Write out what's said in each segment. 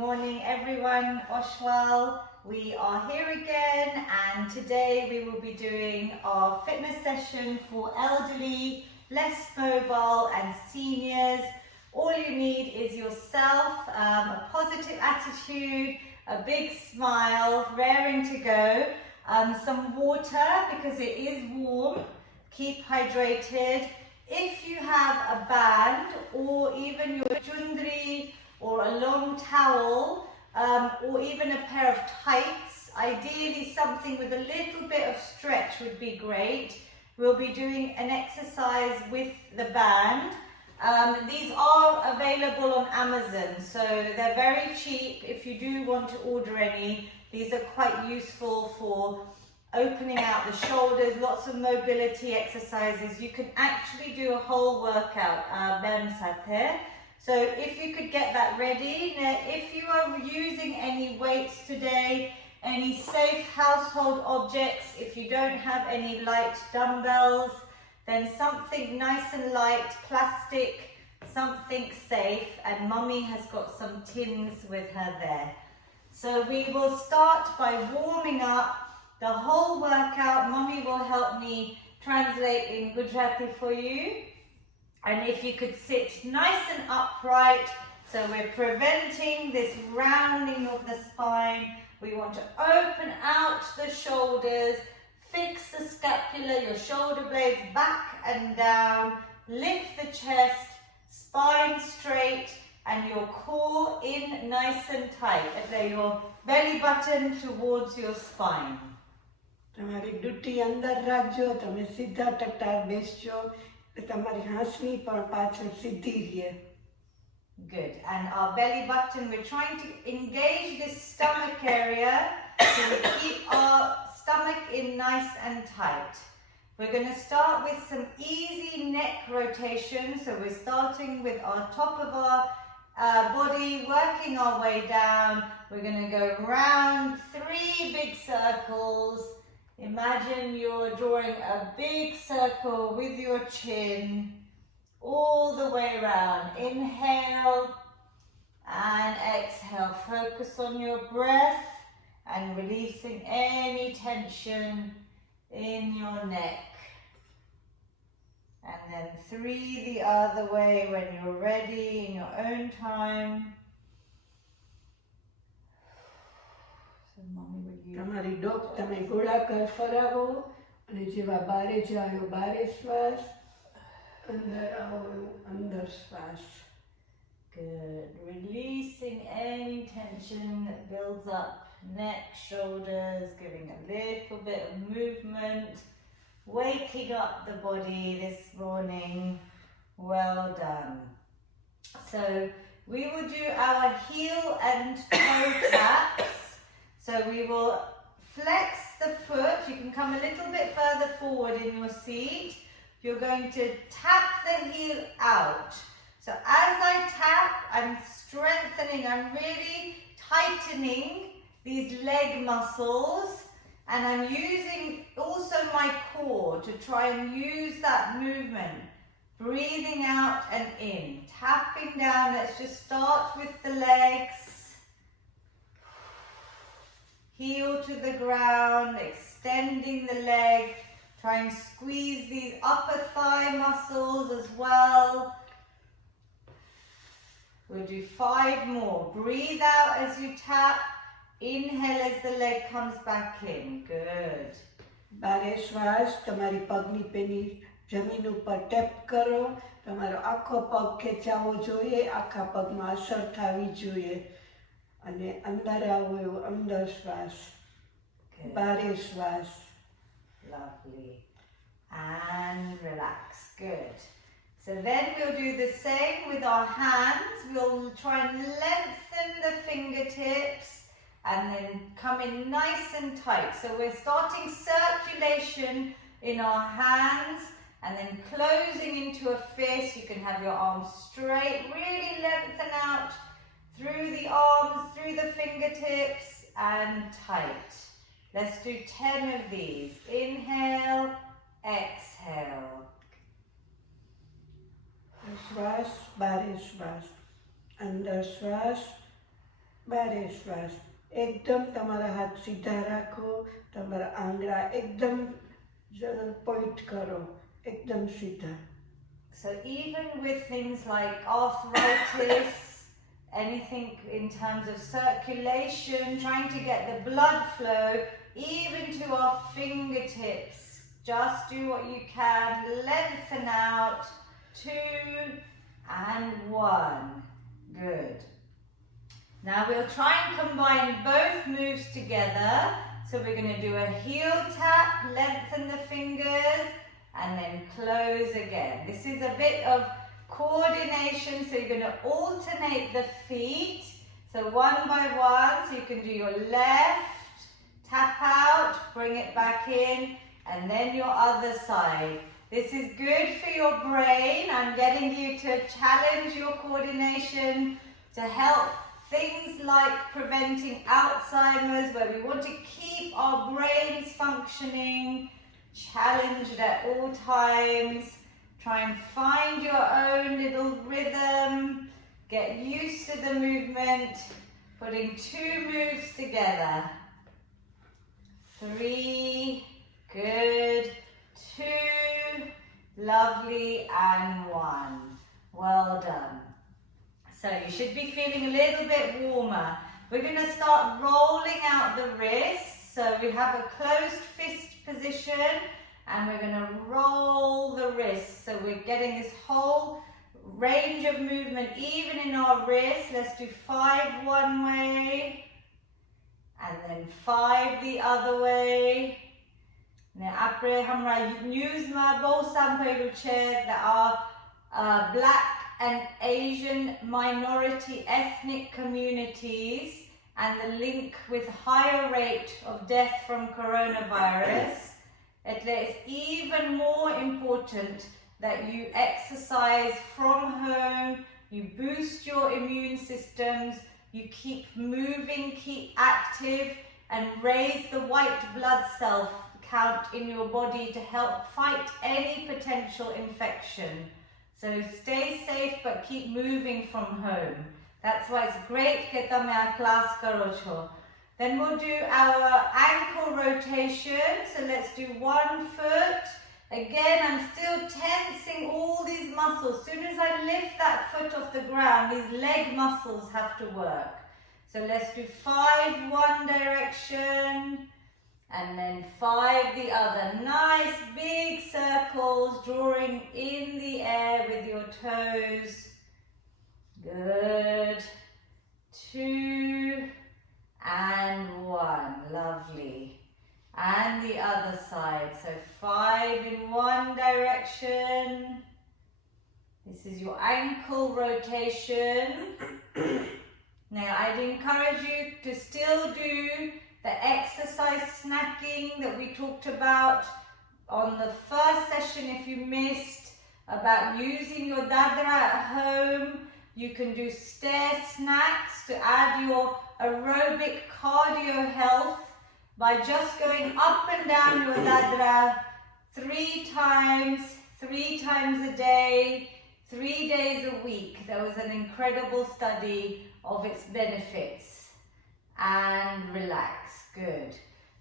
Morning everyone, Oshwal. We are here again and today we will be doing our fitness session for elderly, less mobile and seniors. All you need is yourself, a positive attitude, a big smile, raring to go, some water because it is warm, keep hydrated. If you have a band or even your chundri or a long towel, or even a pair of tights, ideally something with a little bit of stretch would be great. We'll be doing an exercise with the band. These are available on Amazon, so they're very cheap. If you do want to order any, these are quite useful for opening out the shoulders, lots of mobility exercises. You can actually do a whole workout, So if you could get that ready. Now, if you are using any weights today, any safe household objects, if you don't have any light dumbbells, then something nice and light, plastic, something safe, and Mummy has got some tins with her there. So we will start by warming up the whole workout. Mummy will help me translate in Gujarati for you. And if you could sit nice and upright, so we're preventing this rounding of the spine. We want to open out the shoulders, fix the scapula, your shoulder blades back and down, lift the chest, spine straight, and your core in nice and tight. Apply your belly button towards your spine. તમારી duty અંદર રાખજો, તમે સીધા ટકટાર બેસજો. તમારી હાંસની પણ પાછળ સીધી રહે. Good. And our belly button, we're trying to engage this stomach area so we keep our stomach in nice and tight. We're going to start with some easy neck rotation. So we're starting with our top of our body, working our way down. We're going to go round 3 big circles. Imagine you're drawing a big circle with your chin all the way around. Inhale and exhale. Focus on your breath and releasing any tension in your neck. And then 3 the other way when you're ready in your own time. So Mommy, will you... તમારી ડોક તમે ગોળાકાર ફરાવો અને જેવા બારે જાઓ બારે શ્વાસ, અંદર આવો અંદર શ્વાસ. Good. Releasing any tension that builds up neck, shoulders, giving a little bit of movement, waking up the body this morning. Well done. So we will do our heel and toe taps. So we will flex the foot. You can come a little bit further forward in your seat. You're going to tap the heel out. So as I tap, I'm strengthening, I'm really tightening these leg muscles, and I'm using also my core to try and use that movement. Breathing out and in, tapping down. Let's just start with the legs. Heel to the ground, extending the leg. Try and squeeze these upper thigh muscles as well. We'll do 5 more. Breathe out as you tap. Inhale as the leg comes back in. Good. બારે શ્વાસ તમારી પગની penny જમીન ઉપર tap કરો. તમારો આખો પગ ખેંચાવો જોઈએ, આખા પગમાં અસર થવી જોઈએ. અને અંદર આવો એવો અંદર શ્વાસ, બારે શ્વાસ. Lovely. And relax. Good. So then we'll do the same with our hands. We'll try and lengthen the fingertips and then come in nice and tight. So we're starting circulation in our hands and then closing into a fist. You can have your arms straight, really lengthen out through the arms, through the fingertips, and tight. Let's do 10 of these. Inhale, exhale. શ્વાસ, બારે શ્વાસ, અંદર શ્વાસ, બારે શ્વાસ. એકદમ તમારા હાથ સીધા રાખો, તમારા આંગળા એકદમ પોઈન્ટ કરો, એકદમ સીધા. So even with things like arthritis, anything in terms of circulation, trying to get the blood flow even to our fingertips, just do what you can, lengthen out, 2 and 1, good. Now we'll try and combine both moves together, so we're going to do a heel tap, lengthen the fingers, and then close again. This is a bit of coordination, so you're going to alternate the feet, so one by one, so you can do your left, tap out, bring it back in, and then your other side. This is good for your brain. I'm getting you to challenge your coordination to help things like preventing Alzheimer's, where we want to keep our brains functioning, challenged at all times. Try and find your own little rhythm. Get used to the movement. Putting 2 moves together. 3, good. 2, lovely, and 1. Well done. So you should be feeling a little bit warmer. We're going to start rolling out the wrists. So we have a closed fist position and we're going to roll the wrists. So we're getting this whole range of movement even in our wrists. Let's do 5 one way and then 5 the other way. Now, après हमरा use my bow sample chairs that are Black and Asian minority ethnic communities and the link with higher rate of death from coronavirus. It is even more important that you exercise from home, you boost your immune systems, you keep moving, keep active, and raise the white blood cell count in your body to help fight any potential infection. So stay safe but keep moving from home. That's why it's great કે તમે આ class કરો છો. Then we'll do our ankle rotation. So let's do 1 foot. Again, I'm still tensing all these muscles. As soon as I lift that foot off the ground, these leg muscles have to work. So let's do 5 one direction. And then 5 the other. Nice big circles, drawing in the air with your toes. Good. 2 and 1. Lovely. And the other side. So 5 in one direction. This is your ankle rotation. Now I'd encourage you to still do the exercise snacking that we talked about on the first session if you missed, about using your dadra at home. You can do stair snacks to add your aerobic cardio health by just going up and down your dadra 3 times a day, 3 days a week. There was an incredible study of its benefits. And relax. Good.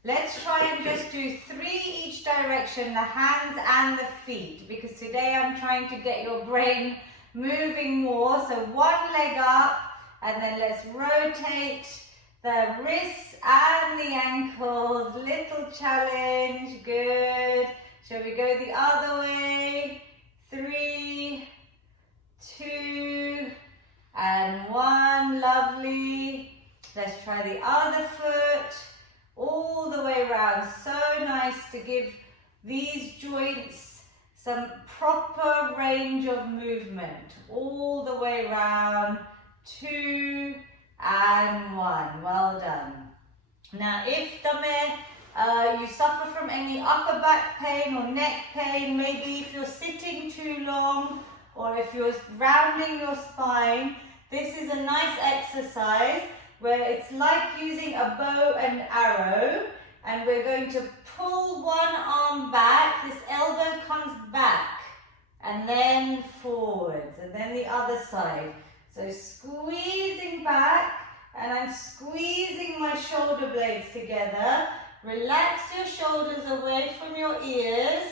Let's try and just do 3 each direction, the hands and the feet, because today I'm trying to get your brain moving more. So 1 leg up, and then let's rotate the wrists and the ankles. Little challenge. Good. Shall we go the other way? 3, 2, and 1. Lovely. Let's try the other foot, all the way around. So nice to give these joints some proper range of movement, all the way around. 2 and 1. Well done. Now, if you suffer from any upper back pain or neck pain, maybe if you're sitting too long or if you're rounding your spine, this is a nice exercise where it's like using a bow and arrow, and we're going to pull one arm back, this elbow comes back, and then forwards, and then the other side. So squeezing back and I'm squeezing my shoulder blades together. Relax your shoulders away from your ears,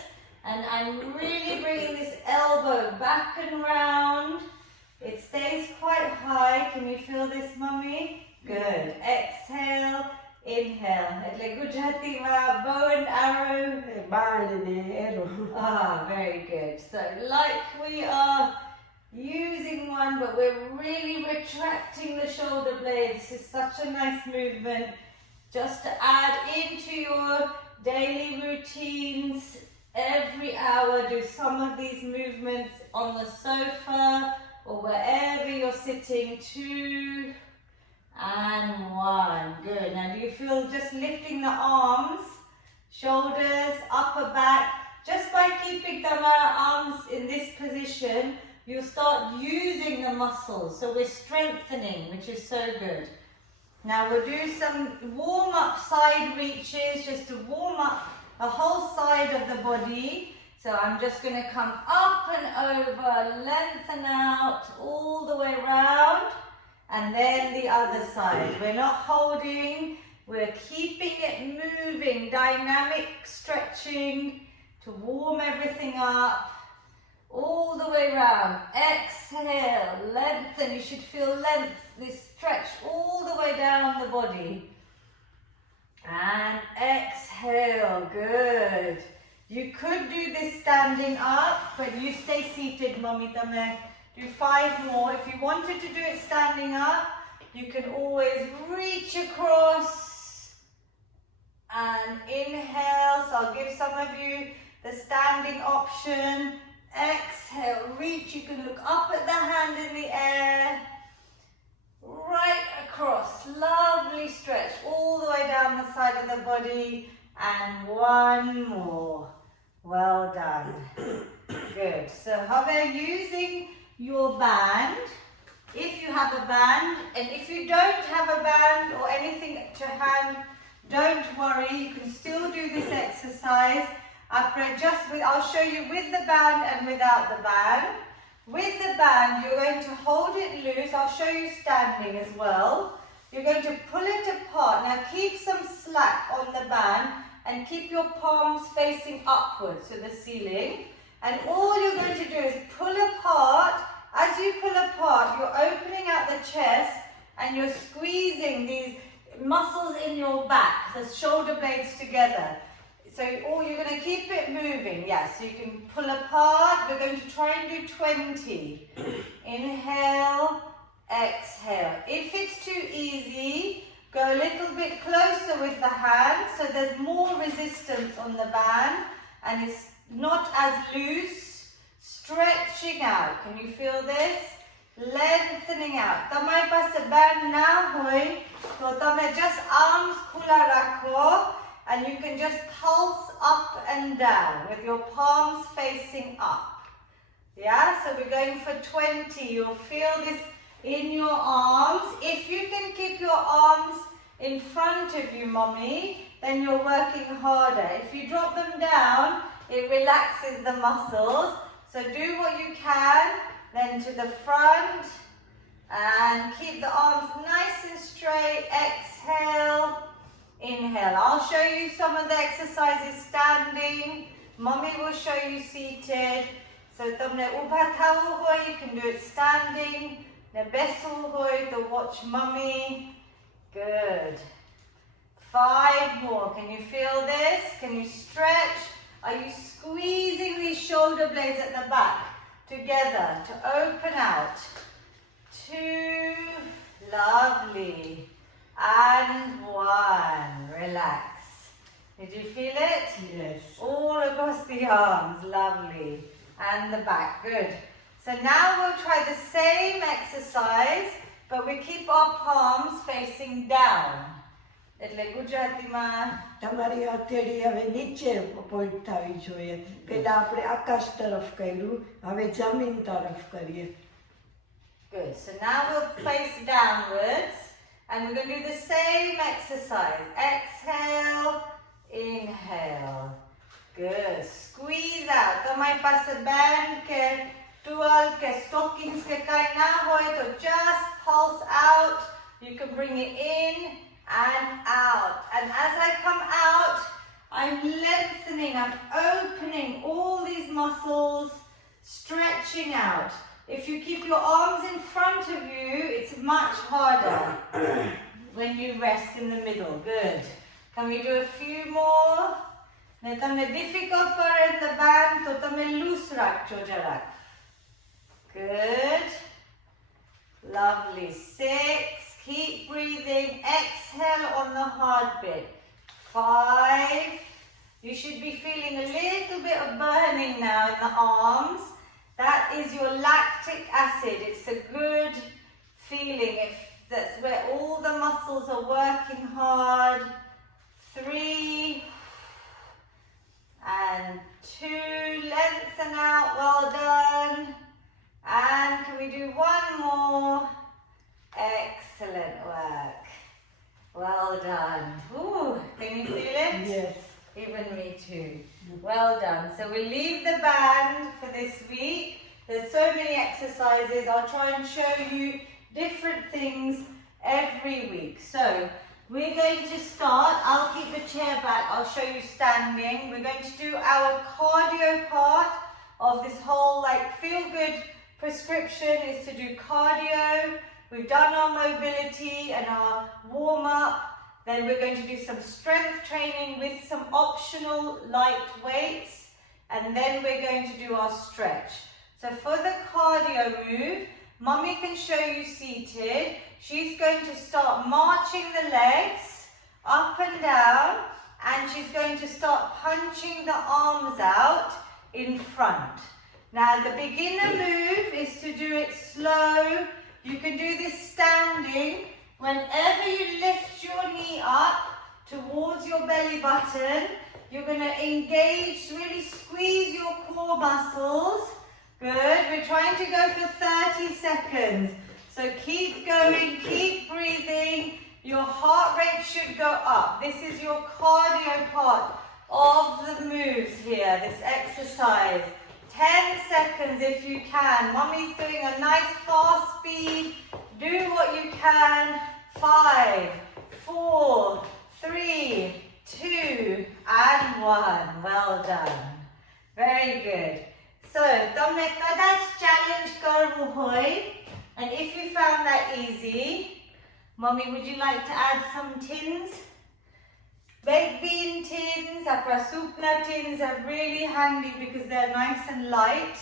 and I'm really bringing this elbow back and round. It stays quite high. Can you feel this, Mummy? Good. Exhale, inhale. એટલે ગુજરાતીમાં bow and arrow. બાણ ને arrow. Ah, very good. So like we are using one, but we're really retracting the shoulder blades. This is such a nice movement. Just to add into your daily routines, every hour do some of these movements on the sofa or wherever you're sitting. 2 and 1. Good. Now do you feel just lifting the arms, shoulders, upper back? Just by keeping the arms in this position, you'll start using the muscles. So we're strengthening, which is so good. Now we'll do some warm-up side reaches, just to warm up the whole side of the body. So I'm just going to come up and over, lengthen out all the way around, and then the other side. We're not holding, we're keeping it moving, dynamic stretching to warm everything up. All the way around. Exhale, lengthen. You should feel length, this stretch all the way down the body. And exhale, good. You could do this standing up, but you stay seated, Mummy Tame. Do 5 more. If you wanted to do it standing up, you can always reach across and inhale. So I'll give some of you the standing option. Exhale, reach. You can look up at the hand in the air, right across. Lovely stretch all the way down the side of the body. And 1 more. Well done. Good. So how about using your band? If you have a band, and if you don't have a band or anything to hand, don't worry. You can still do this exercise. I'll show you with the band and without the band. With the band, you're going to hold it loose. I'll show you standing as well. You're going to pull it apart. Now keep some slack on the band and keep your palms facing upwards to the ceiling. And all you're going to do is pull apart. As you pull apart, you're opening out the chest and you're squeezing these muscles in your back, the shoulder blades together. So you're going to keep it moving. Yes, so you can pull apart. We're going to try and do 20. Inhale, exhale. If it's too easy, go a little bit closer with the hand so there's more resistance on the band and it's not as loose. Stretching out. Can you feel this? Lengthening out. Tamari પાસે band ના હોય તો તમે just arms ખુલ્લા રાખો. And you can just pulse up and down with your palms facing up. Yeah, so we're going for 20. You'll feel this in your arms. If you can keep your arms in front of you, Mommy, then you're working harder. If you drop them down, it relaxes the muscles. So do what you can, then to the front, and keep the arms nice and straight. Exhale. Inhale. I'll show you some of the exercises standing. Mummy will show you seated. So તમને ઊભા થવું હોય, you can do it standing. ને બેસવું હોય તો watch Mummy. Good. 5 more. Can you feel this? Can you stretch? Are you squeezing these shoulder blades at the back together to open out? 2. Lovely. And 1. Relax. Did you feel it? Yes. All across the arms. Lovely. And the back. Good. So now we'll try the same exercise, but we keep our palms facing down. એટલે ગુજરાતીમાં તમારી હથેળી હવે નીચે point થવી જોઈએ. પહેલા આપણે આકાશ તરફ કર્યું, હવે જમીન તરફ કરીએ. Good. So now we'll face downwards. And we're going to do the same exercise. Exhale, inhale. Good. Squeeze out. Tamari પાસે band ke tual ke stockings ke kai na hoy to just pulse out you can bring it in and out. And as I come out, I'm lengthening, I'm opening all these muscles, stretching out. If you keep your arms in front of you, it's much harder when you rest in the middle. Good. Can we do a few more? Ne tame difficult in the band, to tame loose rakcho jarak. Good. Lovely. 6. Keep breathing. Exhale on the hard bit. 5. You should be feeling a little bit of burning now in the arms. That is your lactic acid. It's a good feeling. That's where all the muscles are working hard. 3 and 2. Lengthen out. Well done. And can we do one more? Excellent work. Well done. Ooh, can you feel it? Yes. Even me too. Well done. So we leave the band for this week. There's so many exercises. I'll try and show you different things every week. So we're going to start. I'll keep the chair back. I'll show you standing. We're going to do our cardio part of this whole feel good prescription is to do cardio. We've done our mobility and our warm up. Then we're going to do some strength training with some optional light weights. And then we're going to do our stretch. So for the cardio move, Mummy can show you seated. She's going to start marching the legs up and down. And she's going to start punching the arms out in front. Now the beginner move is to do it slow. You can do this standing. Whenever you lift your knee up towards your belly button, you're going to engage, really squeeze your core muscles. Good. We're trying to go for 30 seconds. So keep going, keep breathing. Your heart rate should go up. This is your cardio part of the moves here, this exercise. 10 seconds if you can. Mummy's doing a nice fast speed. Do what you can. 5, 4, 3, 2, and 1. Well done. Very good. So, તમને કદાચ challenge કરવું હોય, and if you found that easy, Mummy, would you like to add some tins? Baked bean tins, aprasupna tins are really handy because they're nice and light.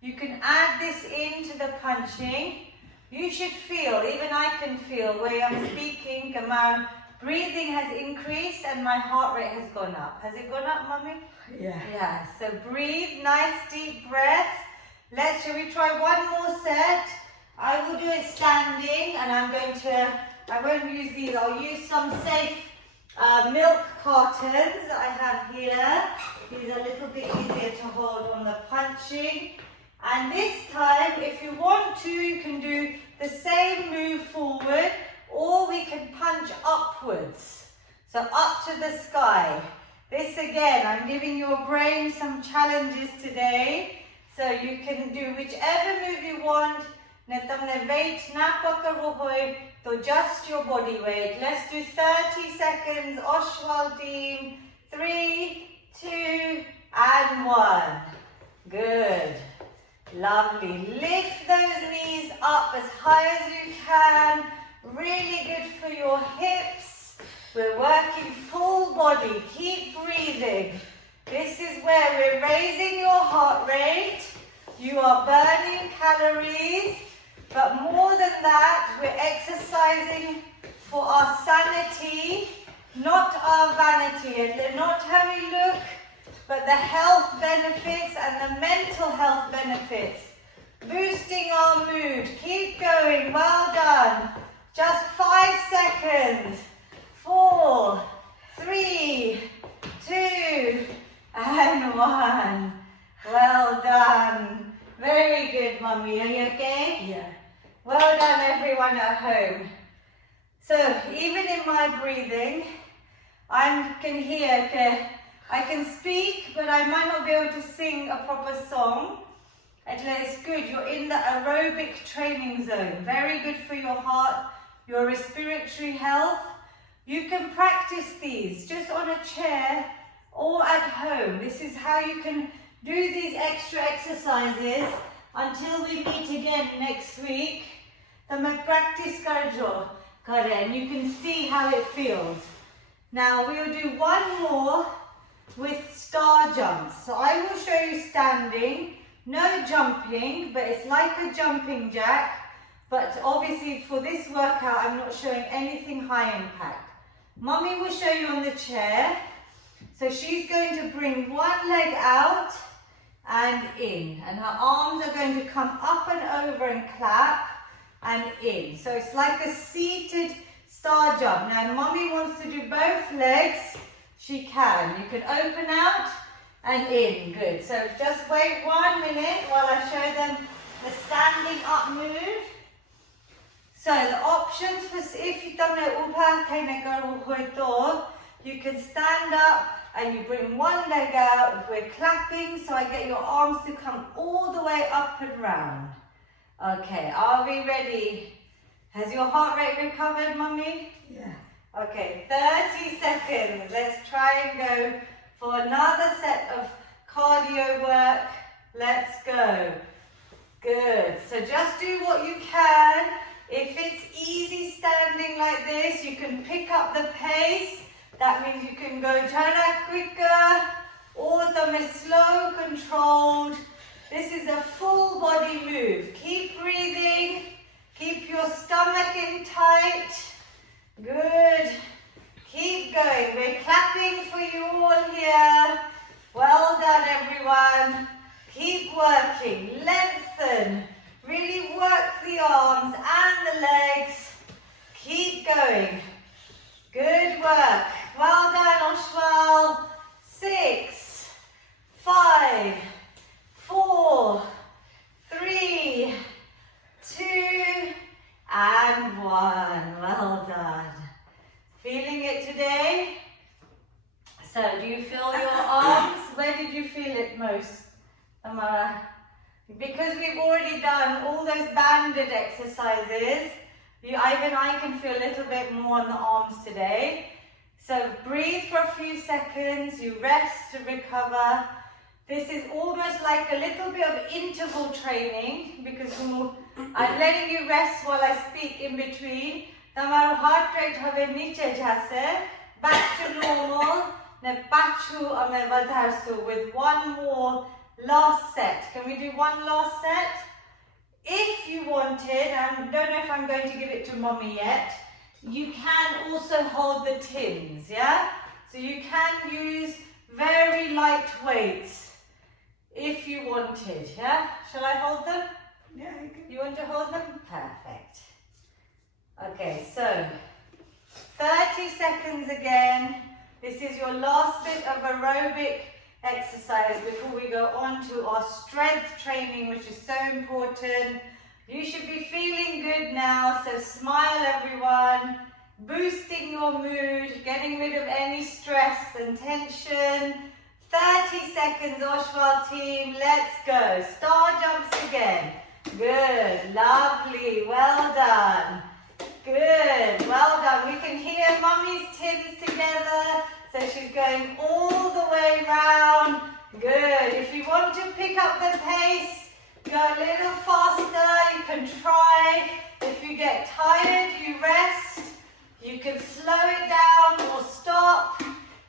You can add this into the punching. You should feel, even I can feel, where I'm speaking, my breathing has increased and my heart rate has gone up. Has it gone up, Mummy? Yeah. Yeah, so breathe, nice deep breaths. Shall we try one more set? I will do it standing and I won't use these, I'll use some safe milk cartons that I have here. These are a little bit easier to hold on the punching. And this time, if you want to, you can do the same move forward, or we can punch upwards. So up to the sky. This again, I'm giving your brain some challenges today. So you can do whichever move you want. Ne tamne weight na pakaru hoy, to just your body weight. Let's do 30 seconds. Oshwal team. 3, 2, and 1. Good. Lovely. Lift those knees up as high as you can. Really good for your hips. We're working full body. Keep breathing. This is where we're raising your heart rate. You are burning calories. But more than that, we're exercising for our sanity, not our vanity. Not how we look, but the health benefits and the mental health benefits. Boosting our mood. Keep going. Well done. Just 5 seconds. 4, 3, 2, and 1. Well done. Very good, Mummy. Are you okay? Yeah. Well done, everyone at home. So, even in my breathing, I can hear, I can speak, but I might not be able to sing a proper song. And it's good, you're in the aerobic training zone. Very good for your heart, your respiratory health. You can practice these just on a chair or at home. This is how you can do these extra exercises until we meet again next week. Tame practice karjo kare, and you can see how it feels. Now we'll do one more with star jumps. So I will show you standing, no jumping, but it's like a jumping jack. But obviously for this workout, I'm not showing anything high impact. Mummy will show you on the chair. So she's going to bring one leg out and in, and her arms are going to come up and over and clap and in. So it's like a seated star jump. Now Mummy wants to do both legs. She can. You can open out and in. Good. So just wait 1 minute while I show them the standing up move. So the options for if you don't know, you can stand up and you bring one leg out. We're clapping, so I get your arms to come all the way up and round. Okay, are we ready? Has your heart rate recovered, Mummy? Yeah. Okay, 30 seconds. Let's try and go for another set of cardio work. Let's go. Good. So just do what you can. If it's easy standing like this, you can pick up the pace. That means you can go jara quicker or the slow, controlled. This is a full body move. Keep breathing. Keep your stomach in tight. Good. Keep going. We're clapping for you all here. Well done, everyone. Keep working. Lengthen. Really work the arms and the legs. Keep going. Good work. Well done, Oshwal. 6, 5, 4, 3, 2, and 1. Well done. Feeling it today? So, do you feel your arms? Where did you feel it most, Amara? Because we've already done all those banded exercises, even I can feel a little bit more on the arms today. So breathe for a few seconds, you rest to recover. This is almost like a little bit of interval training because I'm letting you rest while I speak in between. Tamaro heart rate have niche jase, back to normal, ne pachu ame vadharsu with one more last set. Can we do one last set? If you wanted, I don't know if I'm going to give it to Mommy yet, you can also hold the tins, yeah? So you can use very light weights if you wanted, yeah? Shall I hold them? Yeah, I can. You want to hold them? Perfect. Okay, so 30 seconds again. This is your last bit of aerobic exercise before we go on to our strength training, which is so important. You should be feeling good now, so smile everyone, boosting your mood, getting rid of any stress and tension. 30 seconds, Oshwal team, let's go. Star jumps again. Good, lovely, well done. Good, well done. We can hear Mummy's tins together. So she's going all the way round. Good. If you want to pick up the pace, go a little faster. You can try. If you get tired, you rest. You can slow it down or stop.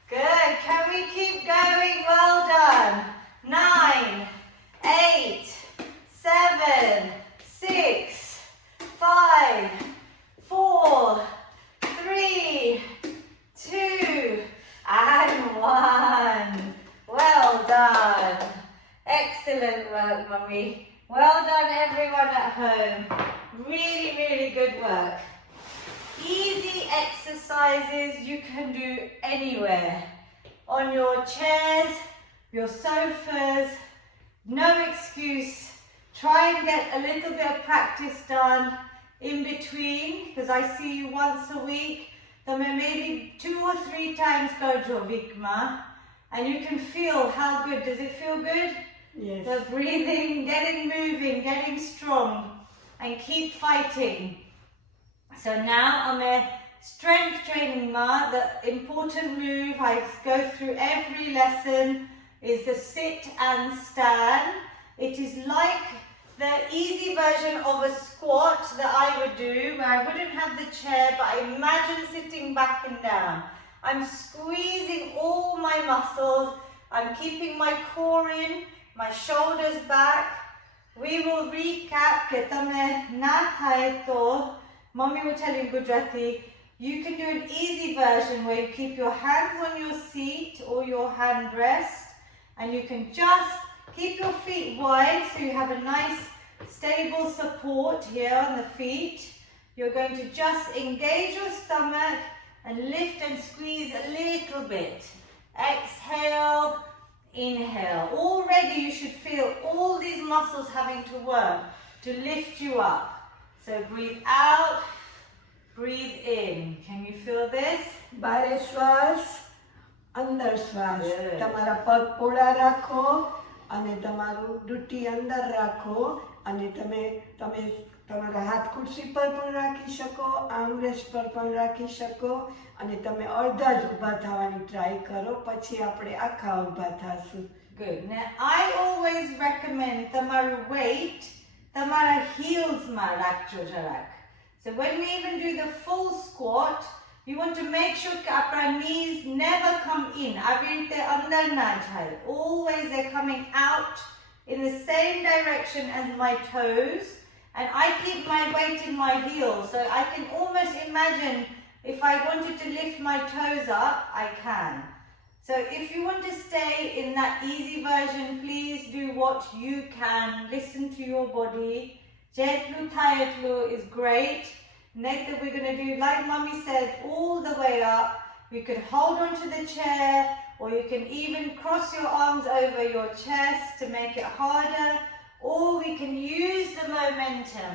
Good. Can we keep going? Well done. 9, 8, 7, 6, 5, 4, 3, 2, and 1. Well done. Excellent work, Mummy. Well done, everyone at home. Really, really good work. Easy exercises you can do anywhere. On your chairs, your sofas. No excuse. Try and get a little bit of practice done in between, because I see you once a week. So maybe 2 or 3 times go to Vikma, and you can feel how good. Does it feel good? Yes. The breathing, getting moving, getting strong, and keep fighting. So now I'm a strength training ma. The important move I go through every lesson is the sit and stand. It is like the easy version of a squat that I would do, where I wouldn't have the chair, but I imagine sitting back and down. I'm squeezing all my muscles. I'm keeping my core in, my shoulders back. We will recap કે તમે ના થાય તો Mommy will tell you in Gujarati, you can do an easy version where you keep your hands on your seat or your handrest, and you can just keep your feet wide so you have a nice stable support here on the feet. You're going to just engage your stomach and lift and squeeze a little bit. Exhale, inhale. Already you should feel all these muscles having to work to lift you up. So breathe out, breathe in. Can you feel this? બારે શ્વાસ, અંદર શ્વાસ. Good. તમારા પગ પોળા રાખો અને તમારું duty અંદર રાખો અને તમે તમારા હાથ ખુરશી પર પણ રાખી શકો, આર્મરેસ્ટ પર પણ રાખી શકો અને તમે અડધા જ ઊભા થવાની ટ્રાય કરો, પછી આપણે આખા ઊભા થાશું. Good. Now I always recommend tamaru weight, tamara heels ma rakjo jarak. So when we even do the full squat, you want to make sure that our knees never come in. Avinte andar na jai. Always they're coming out in the same direction as my toes. And I keep my weight in my heels. So I can almost imagine if I wanted to lift my toes up, I can. So if you want to stay in that easy version, please do what you can. Listen to your body. Jetlu Tayatlu is great. Next that we're going to do, like Mummy said, all the way up. You can hold onto the chair, or you can even cross your arms over your chest to make it harder, or we can use the momentum.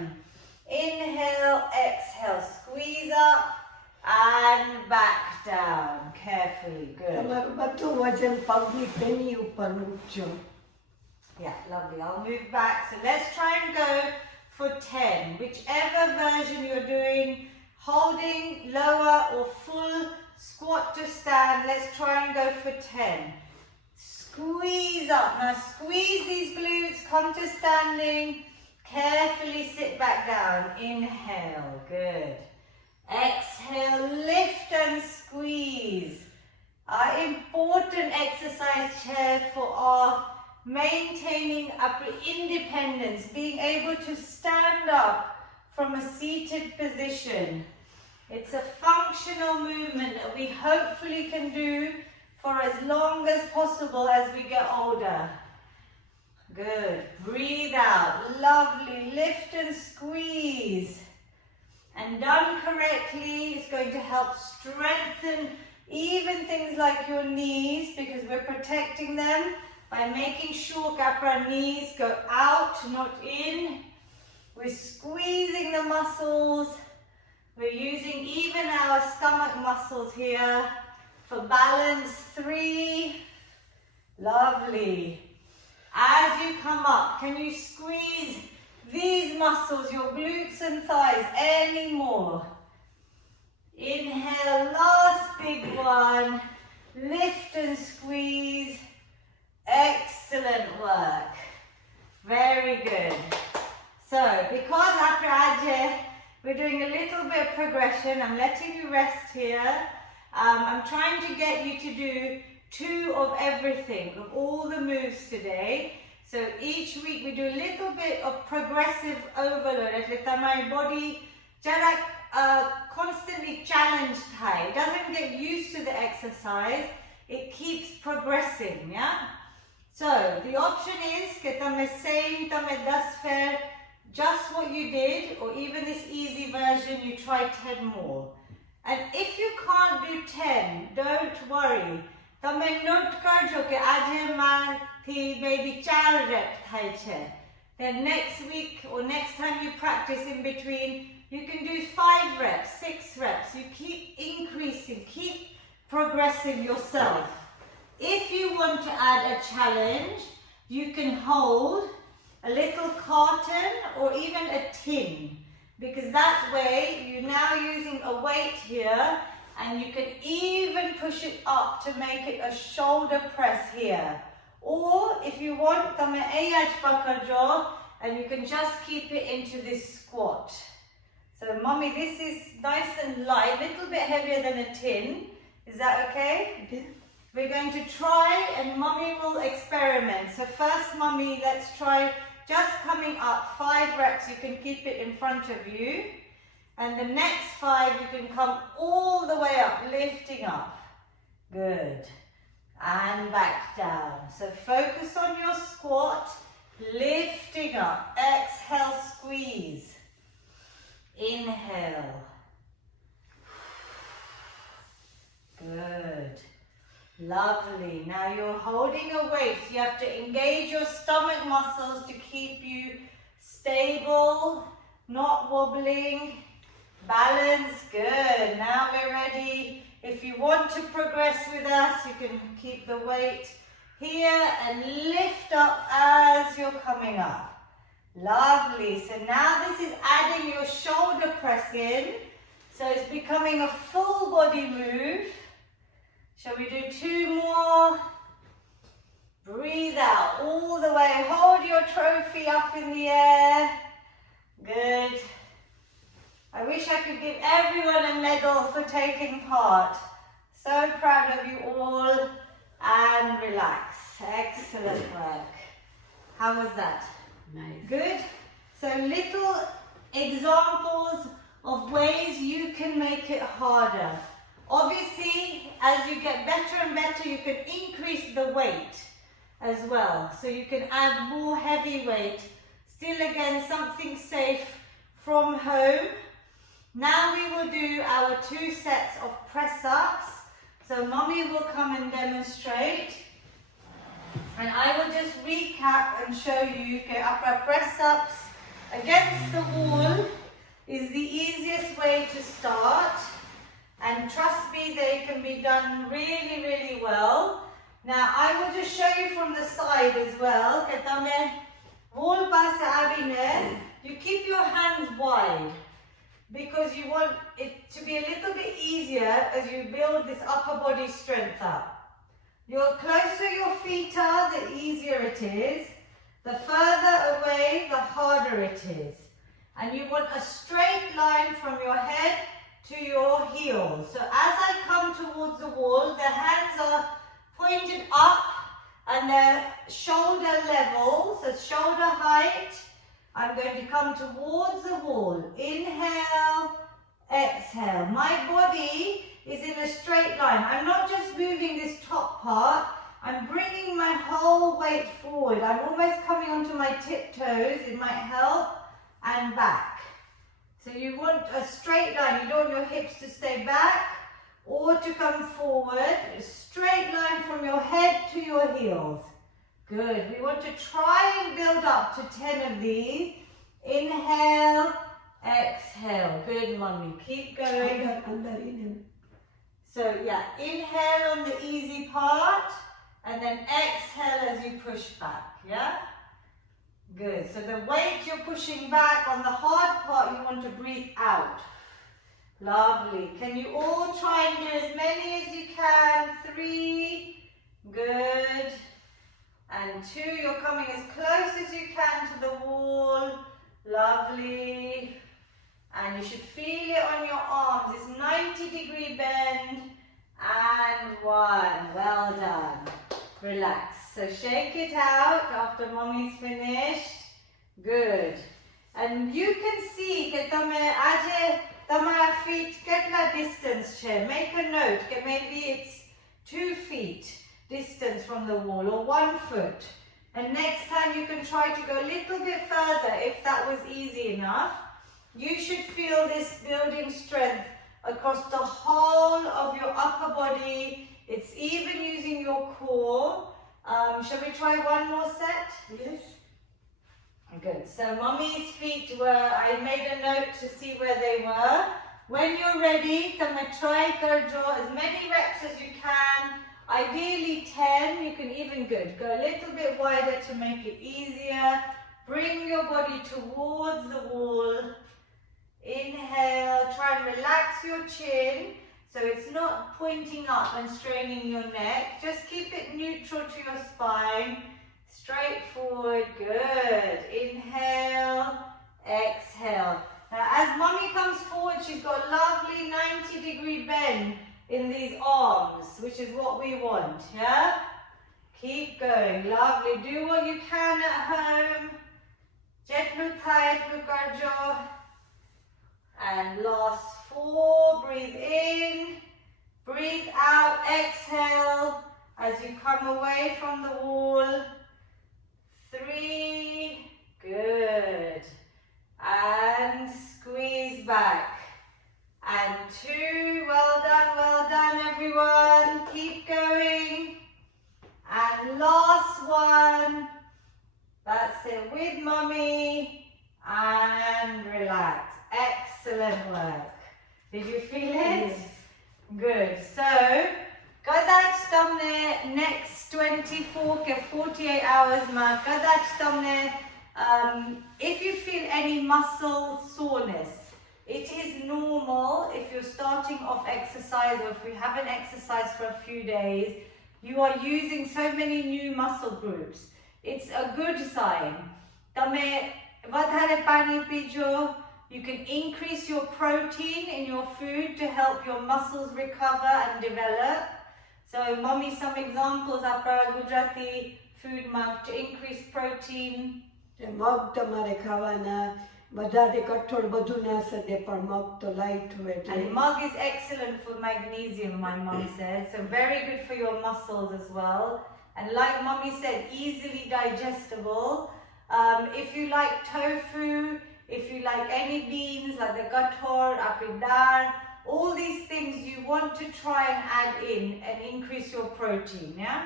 Inhale, exhale, squeeze up and back down carefully. Good. તમારું બધું વજન પગની penny ઉપર મૂકજો. Yeah, lovely. I'll move back. So let's try and go for 10. Whichever version you're doing, holding lower or full squat to stand, let's try and go for 10. Squeeze up. Now squeeze these glutes, come to standing. Carefully sit back down. Inhale. Good. Exhale, lift and squeeze. Our important exercise chair for our maintaining upper independence, being able to stand up from a seated position. It's a functional movement that we hopefully can do for as long as possible as we get older. Good. Breathe out. Lovely. Lift and squeeze. And done correctly, it's going to help strengthen even things like your knees, because we're protecting them by making sure that our knees go out, not in. We're squeezing the muscles. We're using even our stomach muscles here for balance. 3. Lovely. As you come up, can you squeeze these muscles, your glutes and thighs, any more? Inhale, last big one. Lift and squeeze. Excellent work. Very good. So, because after Ajay, we're doing a little bit of progression. I'm letting you rest here. I'm trying to get you to do 2 of everything, of all the moves today. So each week we do a little bit of progressive overload. એટલે my body jarak constantly challenged high. It doesn't get used to the exercise. It keeps progressing, yeah? So the option is that tame same, tame 10 fair, just what you did, or even this easy version, you try 10 more. And if you can't do 10, don't worry. Tame note karjo ke aje mathi maybe 4 reps thai che. Then next week or next time you practice in between, you can do 5 reps, 6 reps. You keep increasing, keep progressing yourself. If you want to add a challenge, you can hold a little carton or even a tin. because that way you're now using a weight here, and you can even push it up to make it a shoulder press here. Or if you want, tame eyaj pakarjo, and you can just keep it into this squat. So mommy, this is nice and light, a little bit heavier than a tin. Is that okay? Okay. We're going to try, and mommy will experiment. So first, mommy, let's try just coming up 5 reps. You can keep it in front of you. And the next 5, you can come all the way up, lifting up. Good. And back down. So focus on your squat, lifting up. Exhale, squeeze. Inhale. Good. Lovely. Now you're holding a weight. So you have to engage your stomach muscles to keep you stable, not wobbling. Balance. Good. Now we're ready. If you want to progress with us, you can keep the weight here and lift up as you're coming up. Lovely. So now this is adding your shoulder press in. So it's becoming a full body move. Shall we do 2 more? Breathe out all the way. Hold your trophy up in the air. Good. I wish I could give everyone a medal for taking part. So proud of you all. And relax. Excellent work. How was that? Nice. Good. So little examples of ways you can make it harder. Obviously, as you get better and better, you can increase the weight as well. So you can add more heavy weight. Still again, something safe from home. Now we will do our 2 sets of press-ups. So mommy will come and demonstrate. And I will just recap and show you. Okay, upper press-ups against the wall is the easiest way to start. And trust me, they can be done really, really well. Now I will just show you from the side as well. You keep your hands wide, because you want it to be a little bit easier as you build this upper body strength up. The closer your feet are, the easier it is. The further away, the harder it is. And you want a straight line from your head to your heels. So as I come towards the wall, the hands are pointed up and they're shoulder level, so shoulder height. I'm going to come towards the wall. Inhale, exhale. My body is in a straight line. I'm not just moving this top part. I'm bringing my whole weight forward. I'm almost coming onto my tiptoes. It might help. And back. So you want a straight line. You don't want your hips to stay back or to come forward. A straight line from your head to your heels. Good. We want to try and build up to 10 of these. Inhale, exhale. Good, mommy. Keep going. So yeah, inhale on the easy part and then exhale as you push back. Yeah? Good. So the weight you're pushing back on the hard part, you want to breathe out. Lovely. Can you all try and do as many as you can? 3. Good. And 2, you're coming as close as you can to the wall. Lovely. And you should feel it on your arms. It's 90-degree bend. And 1. Well done. Relax. So shake it out after mommy's finished. Good. And you can see that તમારા feet કેટલા distance છે. Make a note. Maybe it's 2 feet distance from the wall or 1 foot. And next time you can try to go a little bit further if that was easy enough. You should feel this building strength across the whole of your upper body. It's even using your core. Shall we try 1 more set? Yes. Good. So mommy's feet were, I made a note to see where they were. When you're ready, try karjo as many reps as you can. Ideally 10, you can even go a little bit wider to make it easier. Bring your body towards the wall. Inhale, try and relax your chin so it's not pointing up and straining your neck. Just keep it neutral to your spine. Straight forward, good. Inhale, exhale. Now as Mummy comes forward, she's got a lovely 90-degree bend in these arms, which is what we want, yeah? Keep going, lovely. Do what you can at home. Jetlu thai, etlu karjo. And last 4, breathe in, breathe out, exhale as you come away from the wall. 3, good. And squeeze back. And 2, well done everyone. Keep going. And last one. That's it, with Mummy. And relax. Excellent work. Did you feel it? Yes. Good. So, kadach તમને next 24 ke 48 hours માં કદાચ તમને if you feel any muscle soreness, it is normal if you're starting off exercise or if you haven't exercised for a few days, you are using so many new muscle groups. It's a good sign. તમે વધારે પાણી પીજો. You can increase your protein in your food to help your muscles recover and develop. So, Mummy, some examples are Gujarati food mug to increase protein. મગ તમારે ખાવાના વધારે કઠોળ બધું ના સદે પણ મગ તો લાઈટ હોય એટલે And mug is excellent for magnesium, my mum said. So, very good for your muscles as well. And like Mummy said, easily digestible. If you like tofu, if you like any beans like the gator, apidar, all these things you want to try and add in and increase your protein, yeah?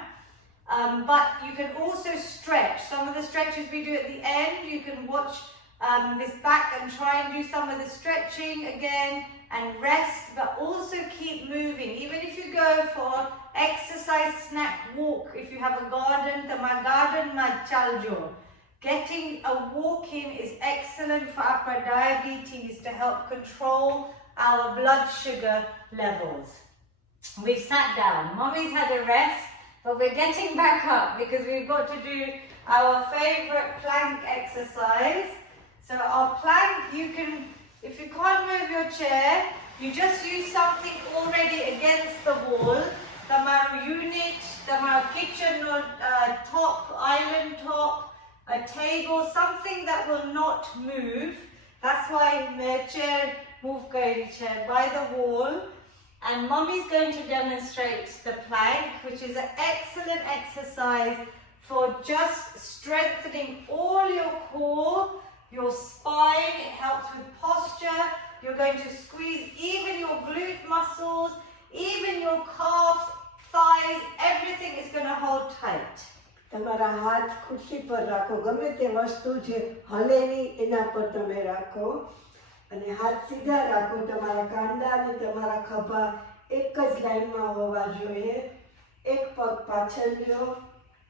But you can also stretch. Some of the stretches we do at the end, you can watch this back and try and do some of the stretching again and rest, but also keep moving. Even if you go for exercise snack walk, if you have a garden, tama garden ma chaljo. Getting a walk in is excellent for our diabetes to help control our blood sugar levels. We've sat down. Mummy's had a rest, but we're getting back up because we've got to do our favorite plank exercise. So our plank, you can, if you can't move your chair, you just use something already against the wall. Tamaru unit, tamaru kitchen or top, island top, a table, something that will not move. That's why my chair move chair by the wall. And Mummy's going to demonstrate the plank, which is an excellent exercise for just strengthening all your core, your spine. It helps with posture. You're going to squeeze even your glute muscles, even your calves, thighs, everything is going to hold tight. તમારા હાથ ખુરશી પર રાખો, ગમે તે વસ્તુ જે હલે નહીં એના પર તમે રાખો અને હાથ સીધા રાખો. તમારા કાંડા અને તમારા ખભા એક જ લાઈનમાં હોવા જોઈએ. એક પગ પાછળ લ્યો,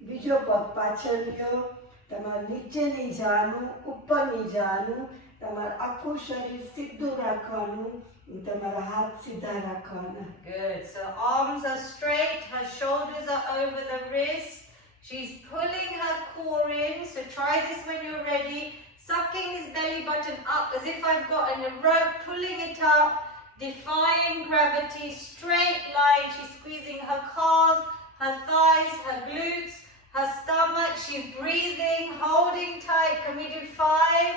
બીજો પગ પાછળ લ્યો. તમારે નીચે નહીં જવાનું, ઉપર નહીં જવાનું. તમારું આખું શરીર સિદ્ધું રાખવાનું, તમારા હાથ સીધા રાખવાના. Good. So arms are straight, her shoulders are over the wrist. She's pulling her core in, so try this when you're ready. Sucking his belly button up as if I've got a rope, pulling it up, defying gravity, straight line. She's squeezing her calves, her thighs, her glutes, her stomach. She's breathing, holding tight. Can we do 5,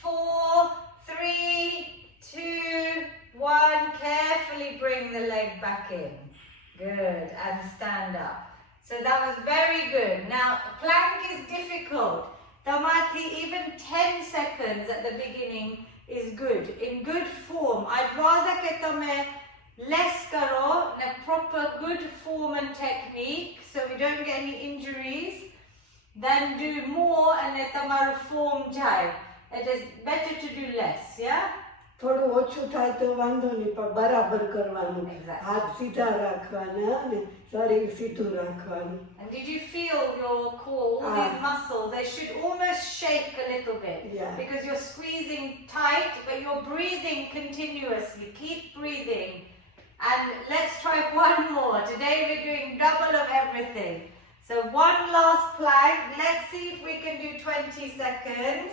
4, 3, 2, 1. Carefully bring the leg back in. Good. And stand up. So that was very good. Now, plank is difficult. Tamati, even 10 seconds at the beginning is good. In good form. I'd rather que tome less karo, in a proper good form and technique, so we don't get any injuries, than do more and let tamaru form jai. It is better to do less, yeah? થોડું ઓછું થાય તો વાંધો નહીં, પણ બરાબર કરવાનું. Exactly. હાથ સીધા રાખવાના અને શરીર સીધું રાખવાનું. And did you feel your core, all these muscles, they should almost shake a little bit. Yeah. Because you're squeezing tight, but you're breathing continuously. Keep breathing. And let's try one more. Today we're doing double of everything. So one last plank. Let's see if we can do 20 seconds.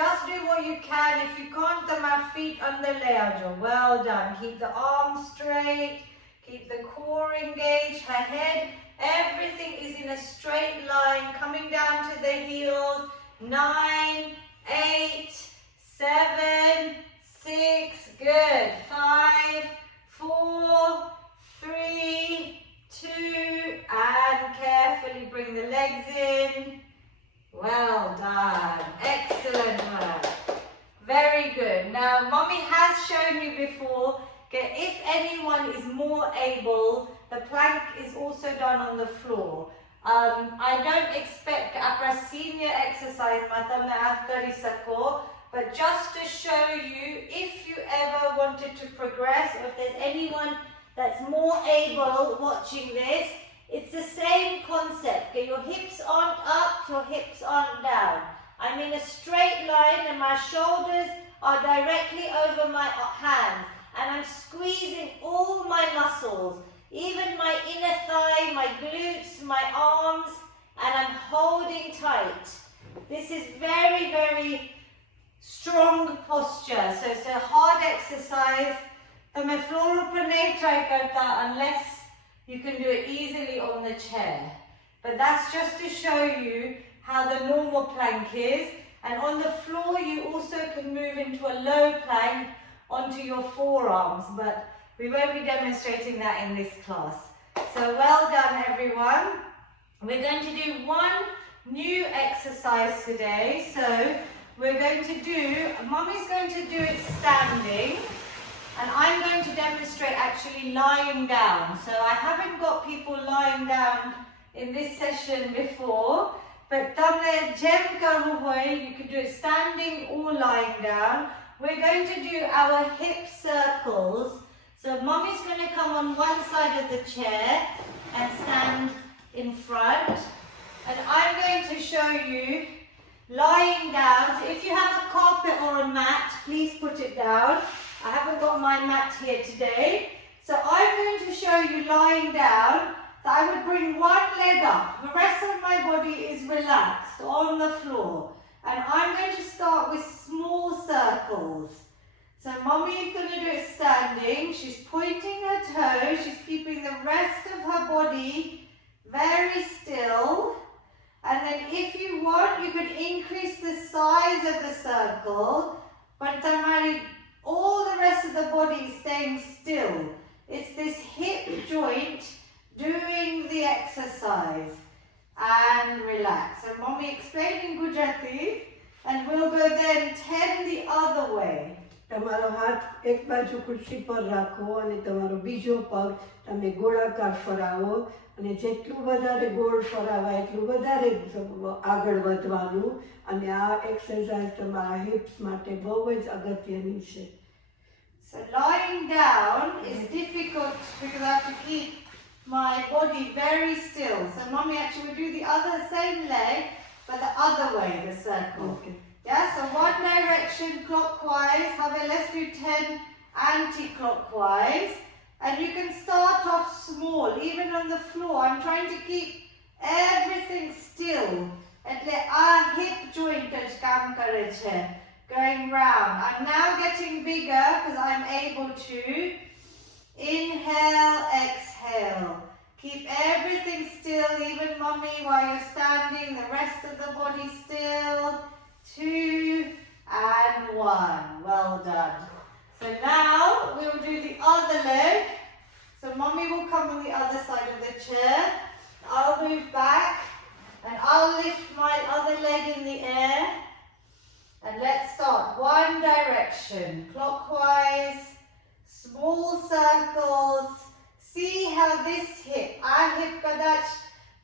Just do what you can. If you can't, then my feet under layout. Well done. Keep the arms straight. Keep the core engaged. Her head, everything is in a straight line, coming down to the heels. 9, 8, 7, 6. Good. 5, 4, 3, 2, and carefully bring the legs in. Well done. Excellent work. Very good. Now, Mommy has shown you before that if anyone is more able, the plank is also done on the floor. I don't expect a senior exercise, but just to show you, if you ever wanted to progress, or if there's anyone that's more able watching this, it's the same concept. Okay? Your hips aren't up, your hips aren't down. I'm in a straight line and my shoulders are directly over my hands. And I'm squeezing all my muscles, even my inner thigh, my glutes, my arms, and I'm holding tight. This is very, very strong posture. So it's a hard exercise. તમે floor ઉપર નહીં try કરતા unless you can do it easily on the chair. But that's just to show you how the normal plank is. And on the floor you also can move into a low plank onto your forearms. But we won't be demonstrating that in this class. So well done everyone. We're going to do one new exercise today. So we're going to do, Mommy's going to do it standing. And I'm going to demonstrate actually lying down. So I haven't got people lying down in this session before. But તમને જેમ કરવું હોય, you can do it standing or lying down. We're going to do our hip circles. So Mommy's going to come on one side of the chair and stand in front. And I'm going to show you lying down. So if you have a carpet or a mat, please put it down. I haven't got my mat here today. So I'm going to show you lying down. So I would bring one leg up. The rest of my body is relaxed on the floor. And I'm going to start with small circles. So Mommy is going to do it standing. She's pointing her toes. She's keeping the rest of her body very still. And then if you want, you could increase the size of the circle. But all the rest of the body is staying still. It's this hip joint doing the exercise. And relax. And Mommy explained in Gujarati, and we'll go then 10 the other way. તમારો હાથ એક બાજુ ખુરશી પર રાખો અને તમારો બીજો પગ તમે ગોળાકાર ફરાવો અને જેટલું વધારે ગોળ ફરાવાય એટલું વધારે આગળ વધવાનું અને આ એક્સરસાઇઝ તમારા હિપ્સ માટે બહુ જ અગત્યની છે. So lying down is difficult because I have to keep my body very still. So Mommy actually will do the other same leg, but the other way, the circle. Okay. Yeah, so one direction clockwise, let's do 10 anti-clockwise. And you can start off small, even on the floor. I'm trying to keep everything still. એટલે આ hip joint જ કામ કરે છે. Going round. I'm now getting bigger because I'm able to inhale, exhale. Keep everything still, even Mommy, while you're standing, the rest of the body still. 2 and 1. Well done. So now we will do the other leg. So Mommy will come on the other side of the chair. I'll move back and I'll lift my other leg in the air. And let's start. One direction, clockwise, small circles. See how this hip, our hip kadach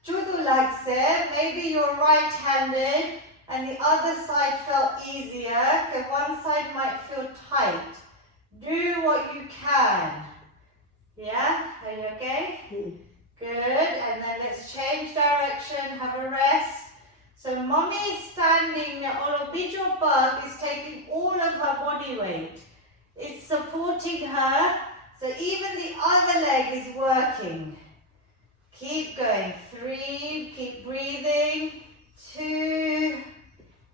judu lagse. Maybe you're right-handed and the other side felt easier, because one side might feel tight. do what you can. Yeah, are you okay? Good, and then let's change direction, have a rest. So mommy is standing, or Bijo Bug is taking all of her body weight. It's supporting her, so even the other leg is working. Keep going, 3, keep breathing, 2,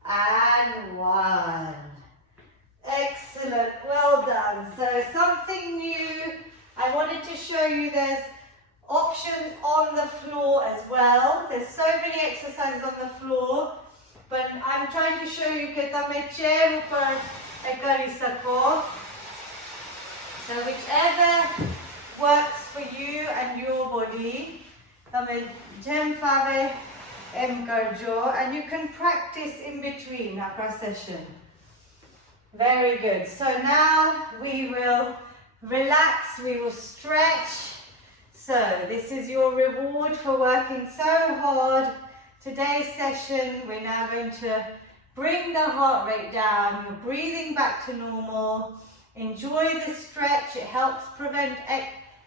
and 1. Excellent, well done. So something new, I wanted to show you, there's options on the floor as well. There's so many exercises on the floor, but I'm trying to show you કે તમે chair ઉપર કરી શકો. So whichever works for you and your body, તમે જેમ ફાવે એમ કરજો, and you can practice in between our session. Very good. So now we will relax, we will stretch. So this is your reward for working so hard. Today's session, we're now going to bring the heart rate down. You're breathing back to normal. Enjoy the stretch. It helps prevent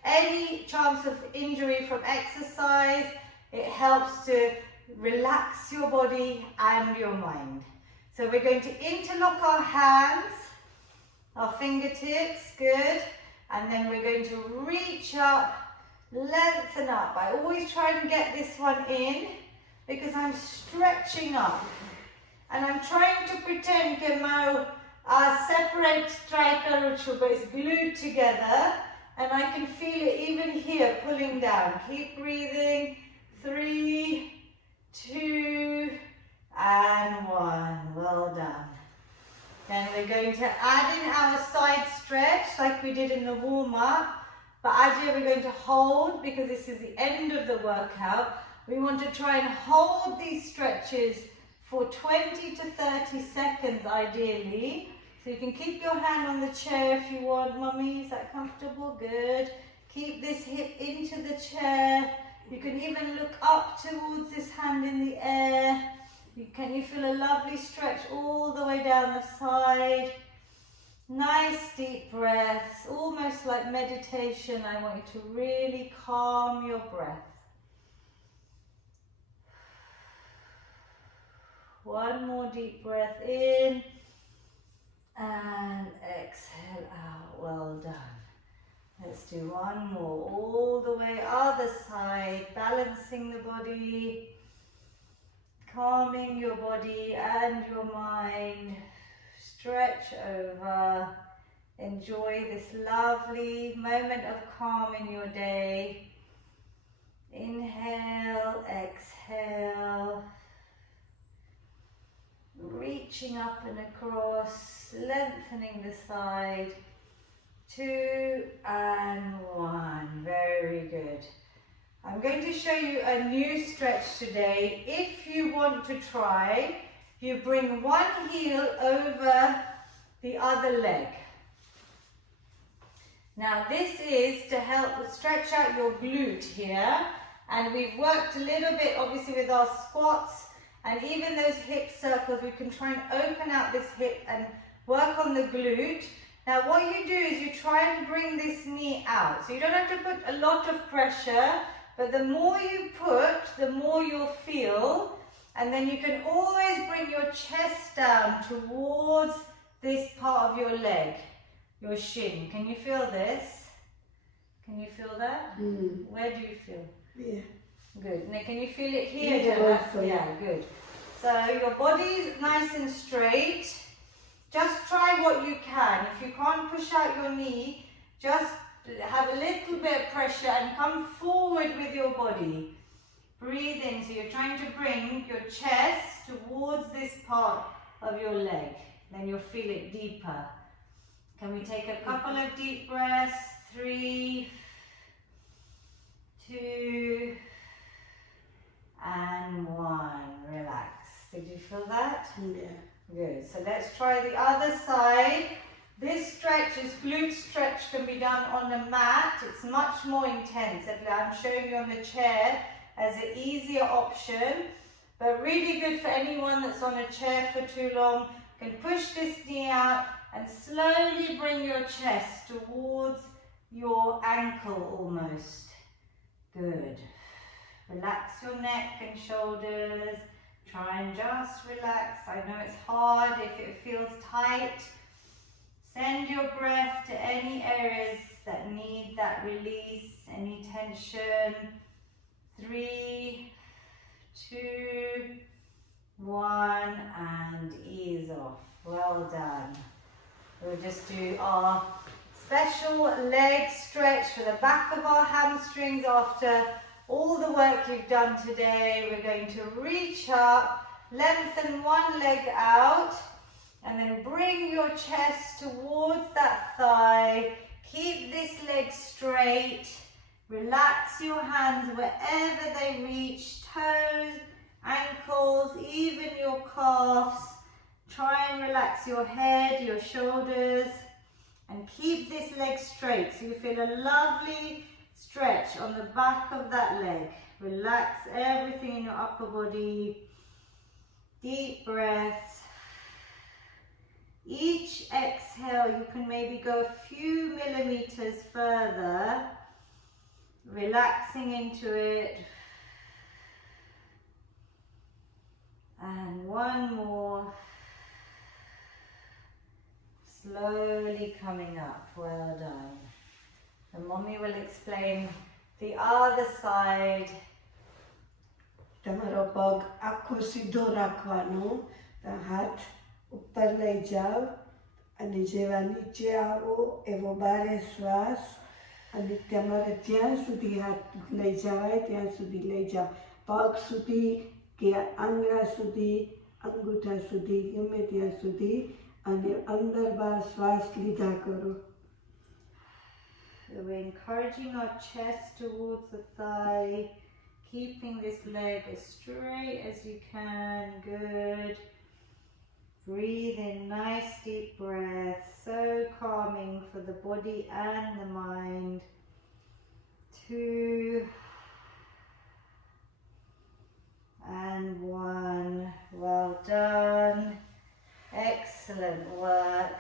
any chance of injury from exercise. It helps to relax your body and your mind. So we're going to interlock our hands, our fingertips, good. And then we're going to reach up, lengthen up. I always try and get this one in because I'm stretching up. And I'm trying to pretend that my separate striker is glued together. And I can feel it even here, pulling down. Keep breathing. 3, 2, and 1. Well done. Then we're going to add in our side stretch like we did in the warm-up. But actually we're going to hold, because this is the end of the workout. We want to try and hold these stretches for 20 to 30 seconds ideally. So you can keep your hand on the chair if you want, Mummy. Is that comfortable? Good. Keep this hip into the chair. You can even look up towards this hand in the air. Can you feel a lovely stretch all the way down the side? Nice deep breaths, almost like meditation. I want you to really calm your breath. One more deep breath in and exhale out. Well done. Let's do one more, all the way other side, balancing the body. Calming your body and your mind. Stretch over. Enjoy this lovely moment of calm in your day. Inhale, exhale. Reaching up and across, lengthening the side. 2 and 1. Very good. I'm going to show you a new stretch today. If you want to try, you bring one heel over the other leg. Now this is to help stretch out your glute here. And we've worked a little bit obviously with our squats and even those hip circles. We can try and open out this hip and work on the glute. Now what you do is you try and bring this knee out. So you don't have to put a lot of pressure. But the more you put, the more you'll feel. And then you can always bring your chest down towards this part of your leg, your shin. Can you feel this? Can you feel that? Mm. Where do you feel? Yeah. Good. Now can you feel it here? Yeah, Yeah, good. So your body is nice and straight. Just try what you can. If you can't push out your knee, just have a little bit of pressure and come forward with your body. Breathe in, so you're trying to bring your chest towards this part of your leg. Then you'll feel it deeper. Can we take a couple of deep breaths? 3, 2, and 1. Relax. Did you feel that? Yeah. Good. So let's try the other side. This stretch, this glute stretch, can be done on the mat. It's much more intense. I'm showing you on the chair as an easier option, but really good for anyone that's on a chair for too long. You can push this knee out And slowly bring your chest towards your ankle almost. Good. Relax your neck and shoulders. Try and just relax. I know it's hard if it feels tight. Send your breath to any areas that need that release, any tension. 3, 2, 1, and ease off. Well done. We'll just do our special leg stretch for the back of our hamstrings after all the work you've done today. We're going to reach up, lengthen one leg out, and then bring your chest towards that thigh. Keep this leg straight. Relax your hands wherever they reach, toes, ankles, even your calves. Try and relax your head, your shoulders, and keep this leg straight so you feel a lovely stretch on the back of that leg. Relax everything in your upper body. Deep breaths. Each exhale, you can maybe go a few millimeters further, relaxing into it. And one more. Slowly coming up. Well done. And Mommy will explain the other side. તમારો પગ આખો સીધો રાખવાનો, હાથ ઉપર લઈ જાઓ અને જેવા નીચે આવો એવો બારે શ્વાસ અને તમારે જ્યાં સુધી હાથ લઈ જવાય ત્યાં સુધી લઈ જાઓ, પગ સુધી કે આંગળા સુધી, અંગૂઠા સુધી, ગમે ત્યાં સુધી અને અંદર બહાર શ્વાસ લીધા કરો. We're encouraging our chest towards the thigh, keeping this leg as straight as you can. Good. Breathe in nice deep breaths, so calming for the body and the mind. 2 and 1. Well done. Excellent work.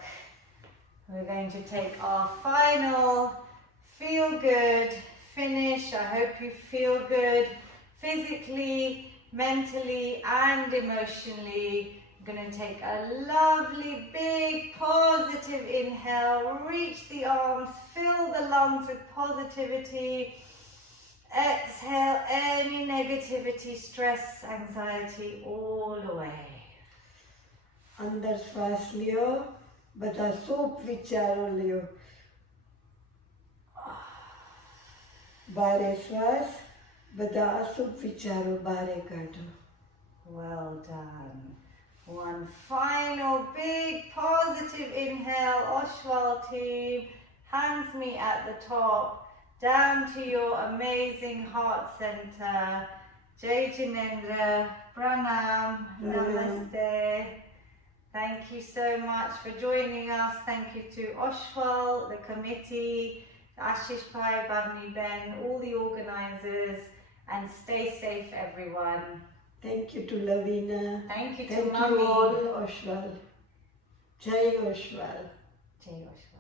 We're going to take our final feel good finish. I hope you feel good physically, mentally, and emotionally. I'm going to take a lovely big positive inhale, reach the arms, fill the lungs with positivity. Exhale any negativity, stress, anxiety all away. અંદર શ્વાસ લ્યો, બધા શુભ વિચારો લ્યો. બારે શ્વાસ, બધા અશુભ વિચારો બારે કાઢો. Well done. One final big positive inhale, Oshwal team. Hands meet at the top, down to your amazing heart center. Jai Jinendra, Pranam, Namaste. Thank you so much for joining us. Thank you to Oshwal, the committee, Ashish Bhai, Bagni Ben, all the organisers, and stay safe everyone. Thank you to Lavina. Thank you to Thank Mummy. you all, Oshwal. Jai Oshwal. Jai Oshwal.